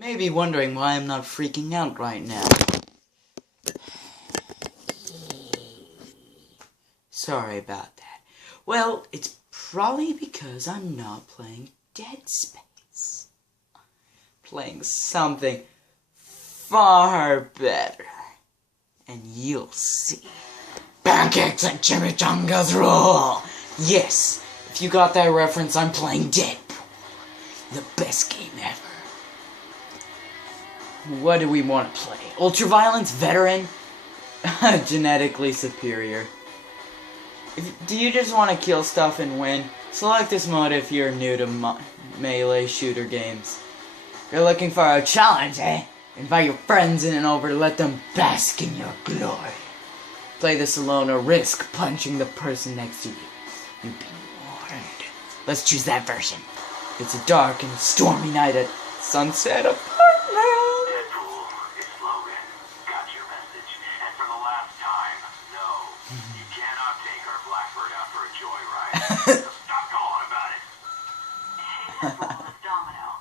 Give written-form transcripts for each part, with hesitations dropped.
may be wondering why I'm not freaking out right now. Sorry about that. Well, it's probably because I'm not playing Dead Space. Playing something far better. And you'll see. Pancakes and chimichangas rule! Yes, if you got that reference, I'm playing Deadpool. The best game ever. What do we want to play? Ultraviolence? Veteran? Genetically superior. Do you just want to kill stuff and win? Select this mode if you're new to melee shooter games. You're looking for a challenge, eh? Invite your friends in and over to let them bask in your glory. Play this alone or risk punching the person next to you. You've been warned. Let's choose that version. It's a dark and stormy night at Sunset Apartment. Deadpool, it's Logan. Got your message. And for the last time, no, you cannot take our Blackbird out for a joyride. So stop calling about it. Hey, Deadpool, it's Domino.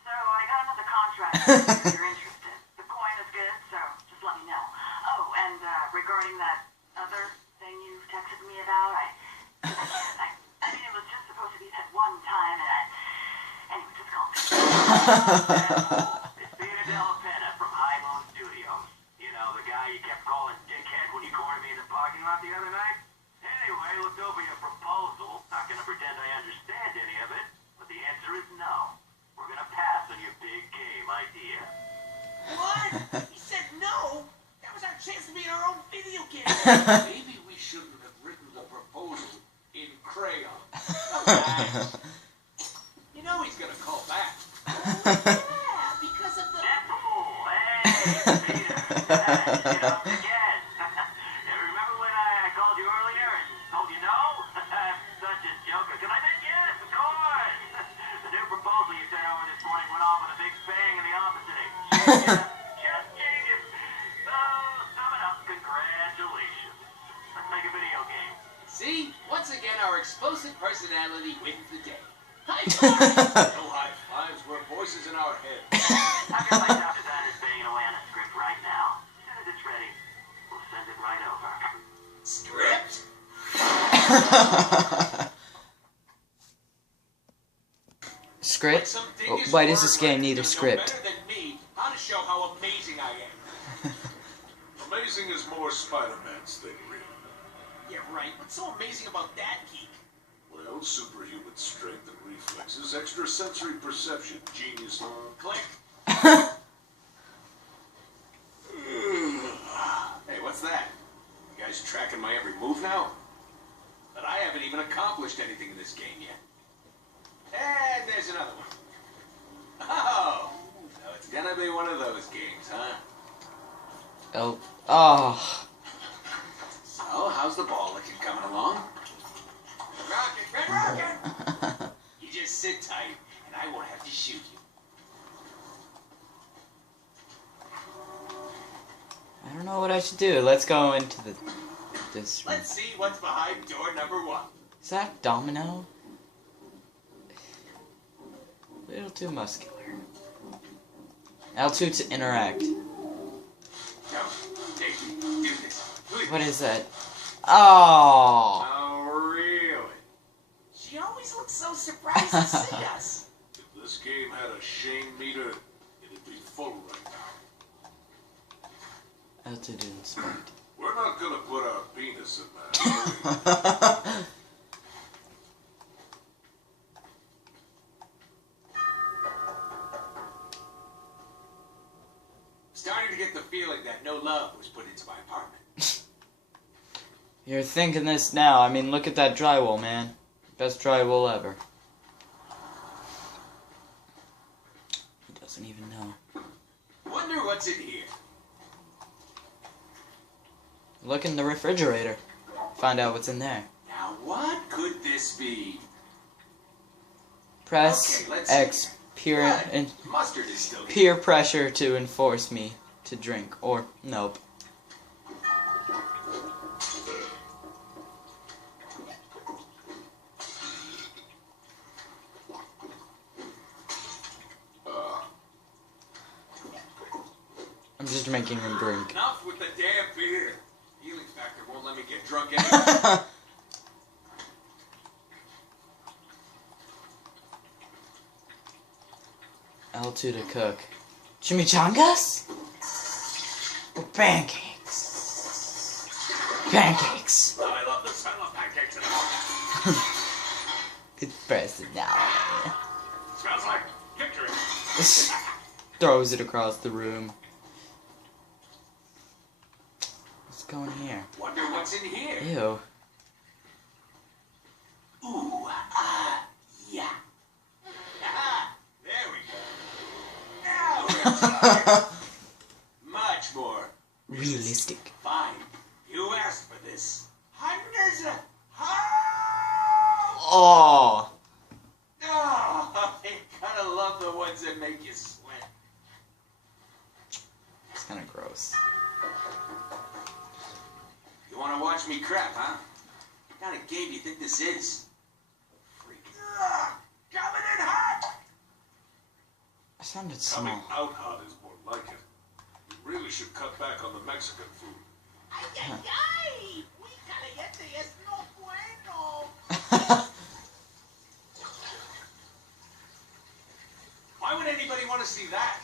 So I got another contract if you're interested. The coin is good, so just let me know. Oh, and regarding that other thing you texted me about, I mean, it was just supposed to be said one time, and anyway, just call me. It's Peter Penna from High Moon Studios. You know, the guy you kept calling dickhead when you cornered me in the parking lot the other night? Anyway, looked over your proposal. Not gonna pretend I understand any of it, but the answer is no. We're gonna pass on your big game idea. What? He said no? That was our chance to be in our own video game. Maybe we shouldn't have written the proposal in crayon. You know he's gonna call back. Yeah, because of the... Deadpool! Hey, Peter! Get up again! Remember when I called you earlier and told you no? Such a joker. Because I meant yes, of course! The new proposal you sent over this morning went off with a big bang in the office today. Just genius! So, sum it up, congratulations. Let's make a video game. See? Once again, our explosive personality wins the day. High fives! No high fives, we're voices in our head. I've got my top designers banging away on a script right now. As soon as it's ready, we'll send it right over. Script? Script? Why does this game need a script? Better than me, how to show how amazing I am. Amazing is more Spider-Man's thing, really. Yeah, right. What's so amazing about that geek? Well, superhuman strength and reflexes, extrasensory perception, genius. Click. Hey, what's that? You guys tracking my every move now? But I haven't even accomplished anything in this game yet. And there's another one. Oh, so it's gonna be one of those games, huh? Oh. So, how's the ball looking coming along? Rocket, red rocket! You just sit tight, and I won't have to shoot you. I don't know what I should do. Let's go into this room. Let's see what's behind door number 1. Is that Domino? A little too muscular. L2 to interact. No, take it. Do this. Please. What is that? Oh. Oh, really? She always looks so surprised to see us. If this game had a shame meter, it'd be full right now. L2 didn't spot. We're not gonna put our penis in that. Starting to get the feeling that no love was put into my apartment. You're thinking this now. I mean, look at that drywall, man. Best drywall ever. He doesn't even know. Wonder what's in here. Look in the refrigerator. Find out what's in there. Now, what could this be? Press Okay, let's X. see. Peer Mustard is still here. peer pressure to enforce me to drink. Or, nope. I'm just making him drink. Enough with the damn beer. Healing factor won't let me get drunk anymore. L2 to cook. Chimichangas? Or pancakes? Pancakes. Oh, I love the smell of pancakes in the morning. Good personality. Smells like victory. Throws it across the room. What's going here? Wonder what's in here. Ew. Ooh, yeah. Ah, there we go. Now we're talking. Much more. Realistic. Fine. You asked for this. Hundreds of... Oh. Oh, I kinda love the ones that make you sweat. It's kind of gross. You wanna watch me crap, huh? What kind of game do you think this is? Freak. Coming in hot! I sounded Coming small. out hot is more like it. You really should cut back on the Mexican food. Ay, ay, ay! Muy caliente y es no bueno. Why would anybody want to see that?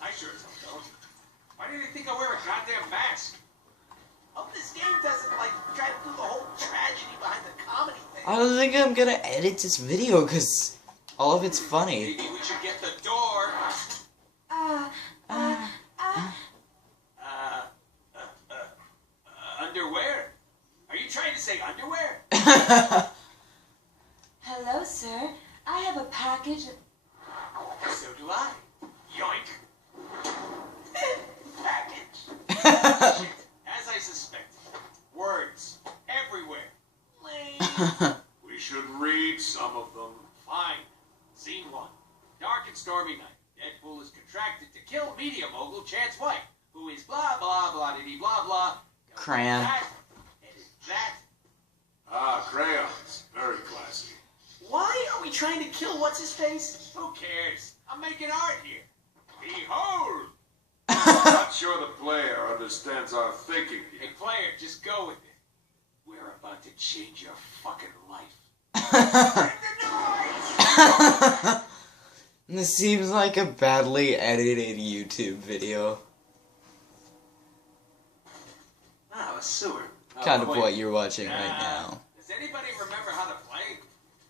I sure as hell don't. Why do they think I wear a goddamn mask? Hope this game doesn't, like, try to do the whole tragedy behind the comedy thing. I don't think I'm gonna edit this video because all of it's funny. Maybe we should get the door. Underwear? Are you trying to say underwear? Hello, sir. I have a package. So do I. Yoink. Package. Shit. As I suspected. Words. Everywhere. Lame. We should read some of them. Fine. Scene 1. Dark and stormy night. Deadpool is contracted to kill media mogul Chance White, who is blah blah blah diddy blah blah. Crayon. That, and that. Ah, crayons. Very classy. Why are we trying to kill what's-his-face? Who cares? I'm making art here. Behold! Not sure the player understands our thinking Hey, here. player, just go with it. We're about to change your fucking life. This seems like a badly edited YouTube video. Ah, a sewer. Oh, Kind of wait. what you're watching right now. Does anybody remember how to play?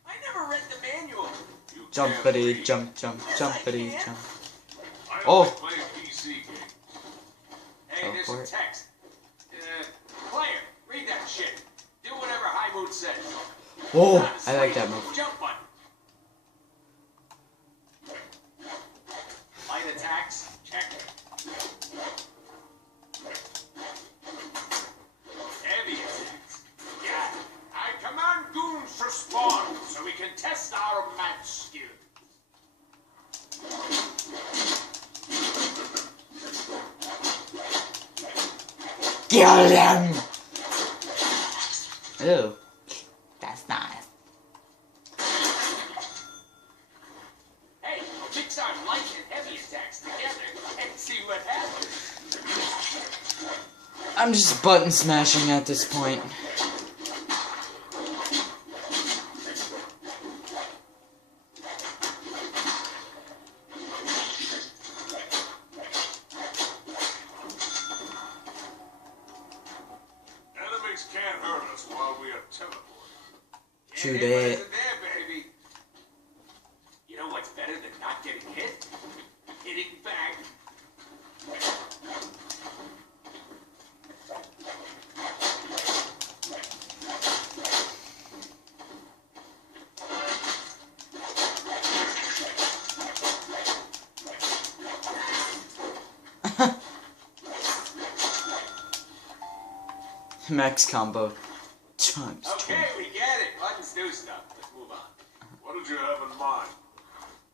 I never read the manual. You can't Jumpity, read. jump, jump, jumpity, jump. I Oh. only play PC games. Hey, Go there's for some it. text. Player, read that shit. Do whatever High Mood says. Oh, Not a I like slave. that move. Jump button. Light attacks. Check. Heavy attacks. Yeah. I command goons to spawn so we can test our match skill. Kill them! Ew. That's nice. Hey, mix our light and heavy attacks together and see what happens. I'm just button smashing at this point. Enemies can't hurt us while we are teleporting. Shoot Hit what it. isn't there, baby. You know what's better than not getting hit? Hitting back. Max combo. Times Okay, we get it. Buttons do stuff. Let's move on. What did you have in mind?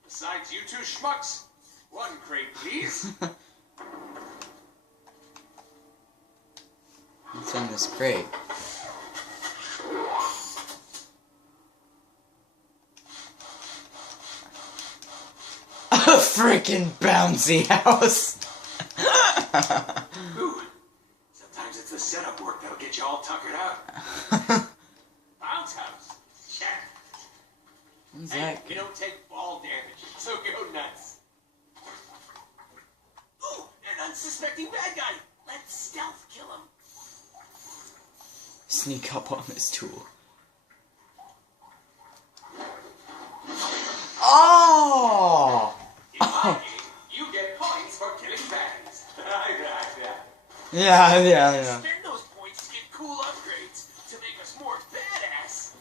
Besides you two schmucks, one crate, please. 20. What's on this crate? A freaking bouncy house. Ooh. Sometimes it's the setup work that'll get you all tuckered out. Bounce house. Check. What's Hey, that? you don't take fall damage, so go nuts. Ooh, an unsuspecting bad guy. Let's stealth kill him. Sneak up on this tool. Oh! In my game, you get points for killing baddies. Yeah. Spend those points to get cool upgrades to make us more badass.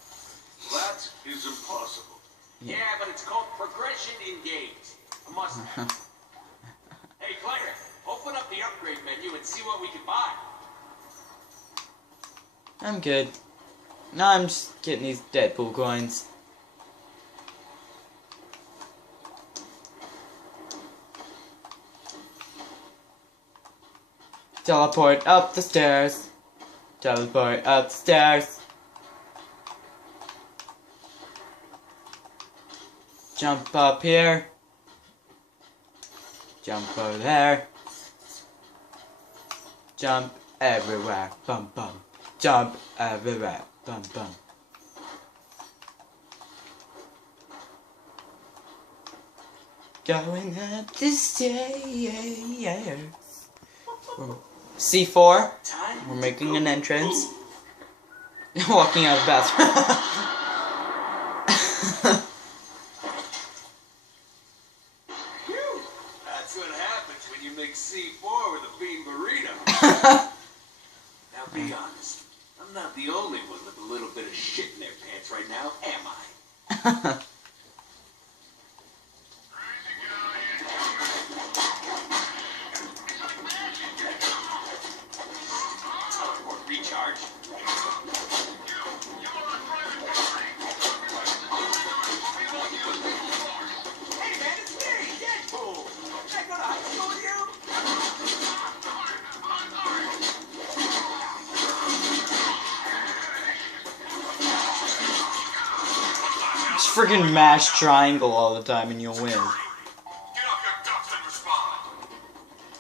That is impossible. Yeah, but it's called progression in games. A must have. Hey, player, open up the upgrade menu and see what we can buy. I'm good. No, I'm just getting these Deadpool coins. Teleport up the stairs. Teleport up the stairs. Jump up here. Jump over there. Jump everywhere. Bum bum. Jump everywhere. Bum bum. Going up the stairs. C4. We're making an entrance. Walking out of the bathroom. Phew! That's what happens when you mix C4 with a bean burrito. Now be honest. I'm not the only one with a little bit of shit in their pants right now, am I? Teleport recharge. Hey man, it's me, Deadpool! Did I go to high school with you? Just freaking mash triangle all the time and you'll win. Get off your ducks and respond.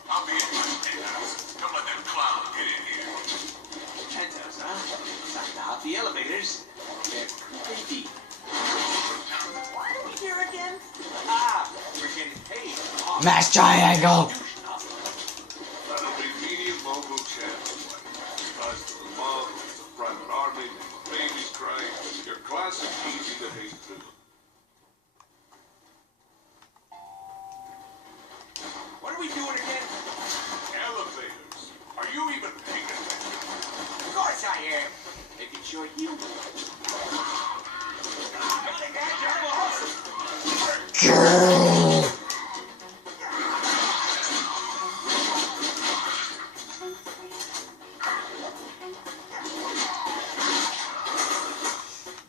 I'll be in my penthouse. Don't let them clowns get in here. Penthouse, huh? Time to hop the elevators. They're creepy. Why are we here again? Ah, we're getting paid. Mash triangle! That'll be medium mobile channel. Ties to the mob, the private army, babies crying, your classic easy to hate film. What are we doing again? Elevators. Are you even paying attention? Of course I am. Making sure you know. Running that terrible horse.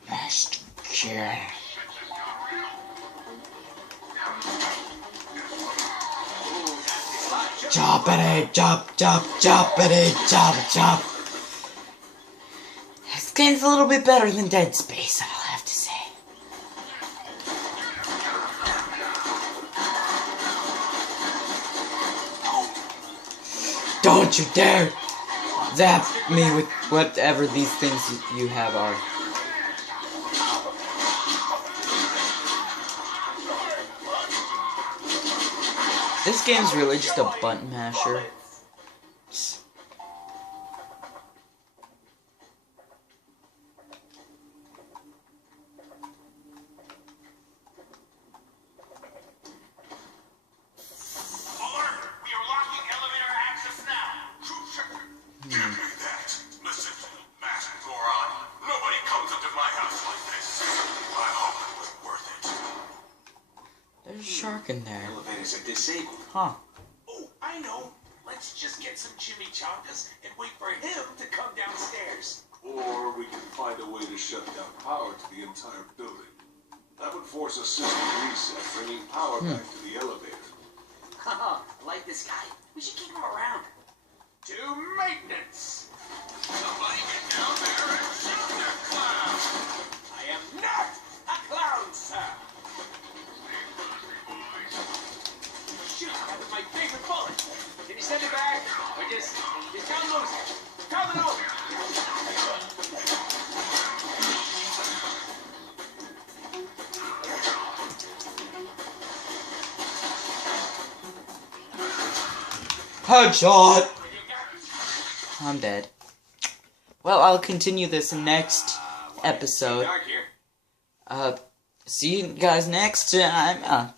Mashed kill. Choppity, chop, chop, choppity, chop, chop. This game's a little bit better than Dead Space, I'll have to say. Don't you dare zap me with whatever these things you have are. This game's really just a button masher. Alert! We are locking elevator access now. Troop sector. Give me that. Listen, masked moron. Nobody comes into my house like this. I hope it was worth it. There's a shark in there. Elevators are disabled. Huh. Oh, I know. Let's just get some chimichangas and wait for him to come downstairs. Or we can find a way to shut down power to the entire building. That would force a system reset, bringing power back to the elevator. Haha, I like this guy. We should keep him around. To maintenance. Somebody get down there and shoot that clown! I am not a clown, sir. Shoot, that was my favorite bullet. Can you send it back? Or just tell them loose it. Tell them over. Headshot! I'm dead. Well, I'll continue this next episode. Dark here. See you guys next time.